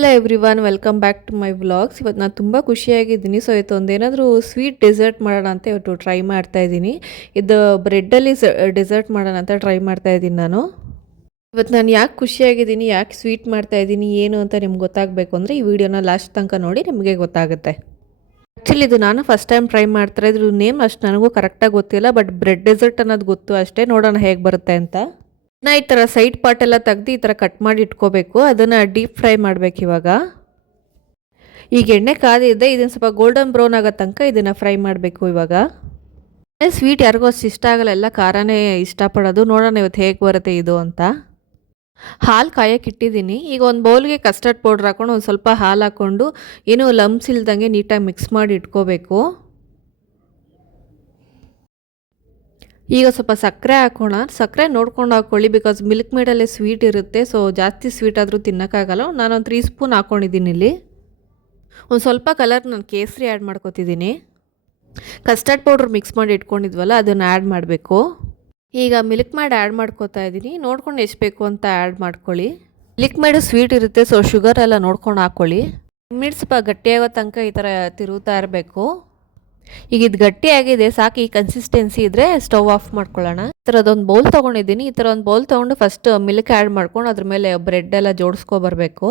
Hello everyone, welcome back to my vlogs. ಇವತ್ತು ನಾನು ತುಂಬ ಖುಷಿಯಾಗಿದ್ದೀನಿ. ಸೊ ಇವತ್ತು ಒಂದೇನಾದರೂ ಸ್ವೀಟ್ ಡೆಸರ್ಟ್ ಮಾಡೋಣ ಅಂತ ಇವತ್ತು ಟ್ರೈ ಮಾಡ್ತಾ ಇದ್ದೀನಿ. ಇದು ಬ್ರೆಡ್ಡಲ್ಲಿ ಡೆಸರ್ಟ್ ಮಾಡೋಣ ಅಂತ ಟ್ರೈ ಮಾಡ್ತಾ ಇದ್ದೀನಿ ನಾನು. ಇವತ್ತು ನಾನು ಯಾಕೆ ಖುಷಿಯಾಗಿದ್ದೀನಿ, ಯಾಕೆ ಸ್ವೀಟ್ ಮಾಡ್ತಾ ಇದ್ದೀನಿ, ಏನು ಅಂತ ನಿಮ್ಗೆ ಗೊತ್ತಾಗಬೇಕು ಅಂದರೆ ಈ ವಿಡಿಯೋನ ಲಾಸ್ಟ್ ತನಕ ನೋಡಿ, ನಿಮಗೆ ಗೊತ್ತಾಗುತ್ತೆ. ಆ್ಯಕ್ಚುಲಿ ಇದು ನಾನು ಫಸ್ಟ್ ಟೈಮ್ ಟ್ರೈ ಮಾಡ್ತಾರೆ. ಇದ್ರ ನೇಮ್ ಅಷ್ಟು ನನಗೂ ಕರೆಕ್ಟಾಗಿ ಗೊತ್ತಿಲ್ಲ, ಬಟ್ ಬ್ರೆಡ್ ಡೆಸರ್ಟ್ ಅನ್ನೋದು ಗೊತ್ತು ಅಷ್ಟೇ. ನೋಡೋಣ ಹೇಗೆ ಬರುತ್ತೆ ಅಂತ. ಈ ಥರ ಸೈಡ್ ಪಾರ್ಟ್ ಎಲ್ಲ ತೆಗ್ದು ಈ ಥರ ಕಟ್ ಮಾಡಿ ಇಟ್ಕೋಬೇಕು. ಅದನ್ನು ಡೀಪ್ ಫ್ರೈ ಮಾಡಬೇಕು ಇವಾಗ. ಈಗ ಎಣ್ಣೆ ಕಾದಿದೆ, ಇದನ್ನು ಸ್ವಲ್ಪ ಗೋಲ್ಡನ್ ಬ್ರೌನ್ ಆಗೋ ತನಕ ಇದನ್ನು ಫ್ರೈ ಮಾಡಬೇಕು ಇವಾಗ. ಸ್ವೀಟ್ ಯಾರಿಗೂ ಅಷ್ಟು ಇಷ್ಟ ಆಗಲ್ಲ, ಎಲ್ಲ ಖಾರನೇ ಇಷ್ಟಪಡೋದು. ನೋಡೋಣ ಇವತ್ತು ಹೇಗೆ ಬರುತ್ತೆ ಇದು ಅಂತ. ಹಾಲು ಕಾಯಕ್ಕೆ ಇಟ್ಟಿದ್ದೀನಿ. ಈಗ ಒಂದು ಬೌಲ್ಗೆ ಕಸ್ಟರ್ಡ್ ಪೌಡ್ರ್ ಹಾಕ್ಕೊಂಡು ಒಂದು ಸ್ವಲ್ಪ ಹಾಲು ಹಾಕ್ಕೊಂಡು ಏನೂ ಲಮ್ಸ್ ಇಲ್ದಂಗೆ ನೀಟಾಗಿ ಮಿಕ್ಸ್ ಮಾಡಿ ಇಟ್ಕೋಬೇಕು. ಈಗ ಸ್ವಲ್ಪ ಸಕ್ಕರೆ ಹಾಕೋಣ. ಸಕ್ಕರೆ ನೋಡ್ಕೊಂಡು ಹಾಕ್ಕೊಳ್ಳಿ, ಬಿಕಾಸ್ ಮಿಲ್ಕ್ ಮೇಡಲ್ಲೇ ಸ್ವೀಟ್ ಇರುತ್ತೆ. ಸೊ ಜಾಸ್ತಿ ಸ್ವೀಟ್ ಆದರೂ ತಿನ್ನೋಕ್ಕಾಗಲ್ಲ. ನಾನೊಂದು 3 ಸ್ಪೂನ್ ಹಾಕ್ಕೊಂಡಿದ್ದೀನಿ ಇಲ್ಲಿ. ಒಂದು ಸ್ವಲ್ಪ ಕಲರ್ ನಾನು ಕೇಸರಿ ಆ್ಯಡ್ ಮಾಡ್ಕೊತಿದ್ದೀನಿ. ಕಸ್ಟರ್ಡ್ ಪೌಡ್ರ್ ಮಿಕ್ಸ್ ಮಾಡಿ ಇಟ್ಕೊಂಡಿದ್ವಲ್ಲ ಅದನ್ನು ಆ್ಯಡ್ ಮಾಡಬೇಕು. ಈಗ ಮಿಲ್ಕ್ ಮೇಡ್ ಆ್ಯಡ್ ಮಾಡ್ಕೋತಾ ಇದ್ದೀನಿ. ನೋಡ್ಕೊಂಡು ಎಷ್ಟು ಬೇಕು ಅಂತ ಆ್ಯಡ್ ಮಾಡ್ಕೊಳ್ಳಿ. ಮಿಲ್ಕ್ ಮೇಡ್ ಸ್ವೀಟ್ ಇರುತ್ತೆ, ಸೊ ಶುಗರ್ ಎಲ್ಲ ನೋಡ್ಕೊಂಡು ಹಾಕ್ಕೊಳ್ಳಿ. ಮಿನಿಟ್ಸ್ ಸ್ವಲ್ಪ ಗಟ್ಟಿಯಾಗೋ ತನಕ ಈ ಥರ ತಿರುಗ್ತಾ ಇರಬೇಕು. ಈಗ ಇದು ಗಟ್ಟಿಯಾಗಿದೆ, ಸಾಕು. ಈ ಕನ್ಸಿಸ್ಟೆನ್ಸಿ ಇದ್ದರೆ ಸ್ಟವ್ ಆಫ್ ಮಾಡ್ಕೊಳ್ಳೋಣ. ಈ ಥರದೊಂದು ಬೌಲ್ ತೊಗೊಂಡಿದ್ದೀನಿ. ಈ ಥರ ಒಂದು ಬೌಲ್ ತೊಗೊಂಡು ಫಸ್ಟ್ ಮಿಲ್ಕ್ ಆ್ಯಡ್ ಮಾಡ್ಕೊಂಡು ಅದ್ರ ಮೇಲೆ ಬ್ರೆಡ್ ಎಲ್ಲ ಜೋಡಿಸ್ಕೊಬರ್ಬೇಕು.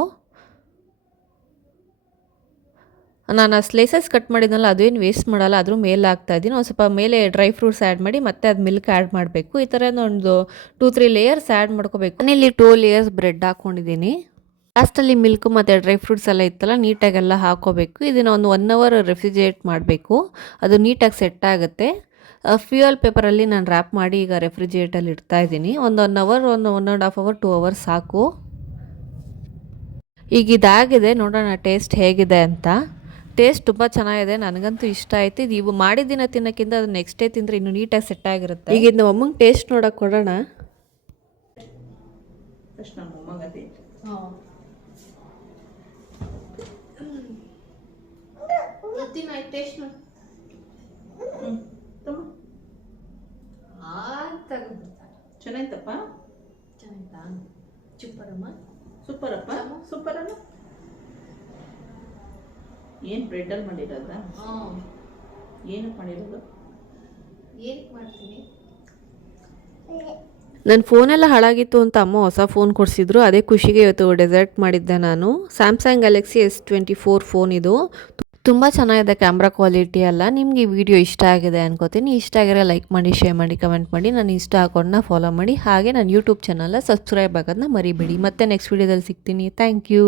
ನಾನು ಸ್ಲೈಸಸ್ ಕಟ್ ಮಾಡಿದ್ನಲ್ಲ, ಅದೇನು ವೇಸ್ಟ್ ಮಾಡಲ್ಲ, ಅದ್ರ ಮೇಲೆ ಹಾಕ್ತಾಯಿದ್ದೀನಿ. ಒಂದು ಸ್ವಲ್ಪ ಮೇಲೆ ಡ್ರೈ ಫ್ರೂಟ್ಸ್ ಆ್ಯಡ್ ಮಾಡಿ ಮತ್ತೆ ಅದು ಮಿಲ್ಕ್ ಆ್ಯಡ್ ಮಾಡಬೇಕು. ಈ ಥರ ಒಂದು 2-3 ಲೇಯರ್ಸ್ ಆ್ಯಡ್ ಮಾಡ್ಕೋಬೇಕು. ನಾನಿಲ್ಲಿ 2 ಲೇಯರ್ಸ್ ಬ್ರೆಡ್ ಹಾಕ್ಕೊಂಡಿದ್ದೀನಿ. ಲಾಸ್ಟಲ್ಲಿ ಮಿಲ್ಕ್ ಮತ್ತು ಡ್ರೈ ಫ್ರೂಟ್ಸ್ ಎಲ್ಲ ಇತ್ತಲ್ಲ, ನೀಟಾಗೆಲ್ಲ ಹಾಕೋಬೇಕು. ಇದನ್ನು ಒಂದು 1 ಅವರ್ ರೆಫ್ರಿಜರೇಟ್ ಮಾಡಬೇಕು. ಅದು ನೀಟಾಗಿ ಸೆಟ್ ಆಗುತ್ತೆ. ಫ್ಯೂಯಲ್ ಪೇಪರಲ್ಲಿ ನಾನು ರ್ಯಾಪ್ ಮಾಡಿ ಈಗ ರೆಫ್ರಿಜರೇಟಲ್ಲಿ ಇಡ್ತಾಯಿದ್ದೀನಿ. ಒಂದು 1 ಅವರ್, 1.5 ಅವರ್, 2 ಅವರ್ಸ್ ಸಾಕು. ಈಗ ಇದಾಗಿದೆ, ನೋಡೋಣ ಟೇಸ್ಟ್ ಹೇಗಿದೆ ಅಂತ. ಟೇಸ್ಟ್ ತುಂಬ ಚೆನ್ನಾಗಿದೆ, ನನಗಂತೂ ಇಷ್ಟ ಆಯ್ತು. ಇದು ಇವು ಮಾಡಿದ್ದಿನ ತಿನ್ನೋಕ್ಕಿಂತ ಅದು ನೆಕ್ಸ್ಟ್ ಡೇ ತಿಂದರೆ ಇನ್ನೂ ನೀಟಾಗಿ ಸೆಟ್ ಆಗಿರುತ್ತೆ. ಈಗ ಇದು ಅಮ್ಮಂಗೆ ಟೇಸ್ಟ್ ನೋಡೋಕೆ ಕೊಡೋಣ. ಚೆನ್ನಾಯ್ತಪ್ಪ, ಚೆನ್ನಾಯ್ತಾ? ಸೂಪರಮ್ಮ, ಸೂಪರಪ್ಪ, ಸೂಪರಲ್ಲ. ಏನು ಬ್ರೆಡ್ಡಲ್ಲಿ ಮಾಡಿರೋದ? ಏನಕ್ಕೆ ಮಾಡಿರೋದು? ಏನಕ್ಕೆ ಮಾಡ್ತೀನಿ? ನನ್ನ ಫೋನೆಲ್ಲ ಹಾಳಾಗಿತ್ತು ಅಂತ ಅಮ್ಮ ಹೊಸ ಫೋನ್ ಕೊಡಿಸಿದ್ರು. ಅದೇ ಖುಷಿಗೆ ಇವತ್ತು ಡೆಸರ್ಟ್ ಮಾಡಿದ್ದೆ ನಾನು. ಸ್ಯಾಮ್ಸಂಗ್ ಗ್ಯಾಲಕ್ಸಿ S24 ಫೋನ್ ಇದು. ತುಂಬ ಚೆನ್ನಾಗಿದೆ ಕ್ಯಾಮ್ರಾ ಕ್ವಾಲಿಟಿ ಎಲ್ಲ. ನಿಮಗೆ ಈ ವಿಡಿಯೋ ಇಷ್ಟ ಆಗಿದೆ ಅನ್ಕೋತೀನಿ. ಇಷ್ಟ ಆಗಿರೋ ಲೈಕ್ ಮಾಡಿ, ಶೇರ್ ಮಾಡಿ, ಕಮೆಂಟ್ ಮಾಡಿ. ನಾನು ಇಷ್ಟ ಅಕೌಂಟ್ನ ಫಾಲೋ ಮಾಡಿ. ಹಾಗೆ ನನ್ನ ಯೂಟ್ಯೂಬ್ ಚಾನಲ್ನ ಸಬ್ಸ್ಕ್ರೈಬ್ ಆಗೋದನ್ನ ಮರಿಬೇಡಿ. ಮತ್ತೆ ನೆಕ್ಸ್ಟ್ ವಿಡಿಯೋದಲ್ಲಿ ಸಿಗ್ತೀನಿ. Thank you.